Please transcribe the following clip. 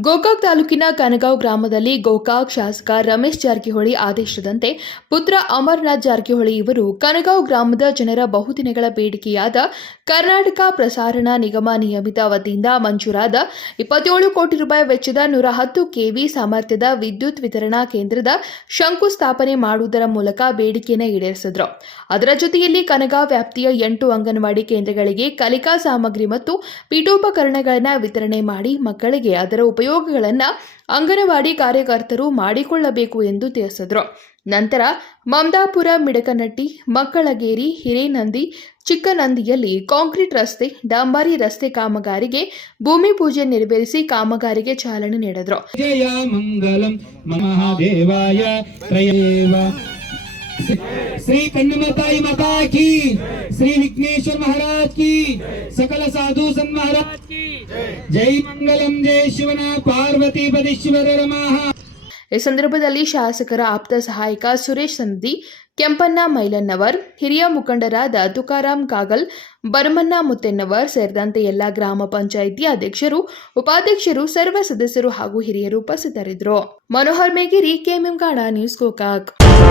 ಗೋಕಾಕ್ ತಾಲೂಕಿನ ಕನಗಾಂವ್ ಗ್ರಾಮದಲ್ಲಿ ಗೋಕಾಕ್ ಶಾಸಕ ರಮೇಶ್ ಜಾರಕಿಹೊಳಿ ಆದೇಶದಂತೆ ಪುತ್ರ ಅಮರ್ನಾಥ್ ಜಾರಕಿಹೊಳಿ ಇವರು ಕನಗಾಂವ್ ಗ್ರಾಮದ ಜನರ ಬಹುದಿನಗಳ ಬೇಡಿಕೆಯಾದ ಕರ್ನಾಟಕ ಪ್ರಸಾರಣ ನಿಗಮ ನಿಯಮಿತ ವತಿಯಿಂದ ಮಂಜೂರಾದ ಇಪ್ಪತ್ತೇಳು ಕೋಟಿ ರೂಪಾಯಿ ವೆಚ್ಚದ ನೂರ ಹತ್ತು ಕೆವಿ ಸಾಮರ್ಥ್ಯದ ವಿದ್ಯುತ್ ವಿತರಣಾ ಕೇಂದ್ರದ ಶಂಕುಸ್ಥಾಪನೆ ಮಾಡುವುದರ ಮೂಲಕ ಬೇಡಿಕೆಯನ್ನು ಈಡೇರಿಸಿದರು. ಅದರ ಜೊತೆಯಲ್ಲಿ ಕನಗಾಂವ್ ವ್ಯಾಪ್ತಿಯ ಎಂಟು ಅಂಗನವಾಡಿ ಕೇಂದ್ರಗಳಿಗೆ ಕಲಿಕಾ ಸಾಮಗ್ರಿ ಮತ್ತು ಪೀಠೋಪಕರಣಗಳನ್ನು ವಿತರಣೆ ಮಾಡಿ ಮಕ್ಕಳಿಗೆ ಅದರ ಉಪಯೋಗಗಳನ್ನು ಅಂಗನವಾಡಿ ಕಾರ್ಯಕರ್ತರು ಮಾಡಿಕೊಳ್ಳಬೇಕು ಎಂದು ತಿಳಿಸಿದರು. ನಂತರ ಮಮದಾಪುರ ಮಿಡಕನಟ್ಟಿ, ಮಕ್ಕಳಗೇರಿ, ಹಿರೇನಂದಿ, ಚಿಕ್ಕನಂದಿಯಲ್ಲಿ ಕಾಂಕ್ರೀಟ್ ರಸ್ತೆ, ಡಾಂಬಾರಿ ರಸ್ತೆ ಕಾಮಗಾರಿಗೆ ಭೂಮಿ ಪೂಜೆ ನೆರವೇರಿಸಿ ಕಾಮಗಾರಿಗೆ ಚಾಲನೆ ನೀಡಿದರು. ಶ್ರೀ ಕಣ್ಣಮತಾಯಿ ಮಾತಾ ಕಿ. ಶ್ರೀ ವಿಘ್ನೇಶ್ವರ ಮಹಾರಾಜ್ ಕಿ. ಸಕಲ ಸಾಧು ಸನ್ ಮಹಾರಾಜ್ ಕಿ. ಜೈ ಮಂಗಲಂ, ಜೈ ಶಿವನ, ಪಾರ್ವತಿ ಪದೀಶ್ವರ ರಮಃ ಈ ಸಂದರ್ಭದಲ್ಲಿ ಶಾಸಕರ ಆಪ್ತ ಸಹಾಯಕ ಸುರೇಶ್ ಸಂದಿ ಕೆಂಪಣ್ಣ ಮೈಲನ್ನವರ್ ಹಿರಿಯ ಮುಖಂಡರಾದ ತುಕಾರಾಂ ಕಾಗಲ್, ಬರಮಣ್ಣ ಮುತ್ತೆನ್ನವರ್ ಸೇರಿದಂತೆ ಎಲ್ಲ ಗ್ರಾಮ ಪಂಚಾಯಿತಿ ಅಧ್ಯಕ್ಷರು, ಉಪಾಧ್ಯಕ್ಷರು, ಸರ್ವ ಸದಸ್ಯರು ಹಾಗೂ ಹಿರಿಯರು ಉಪಸ್ಥಿತರಿದ್ದರು. Manohar Megiri, K M M ಕಾಡ ನ್ಯೂಸ್ ಗೋಕಾಕ್.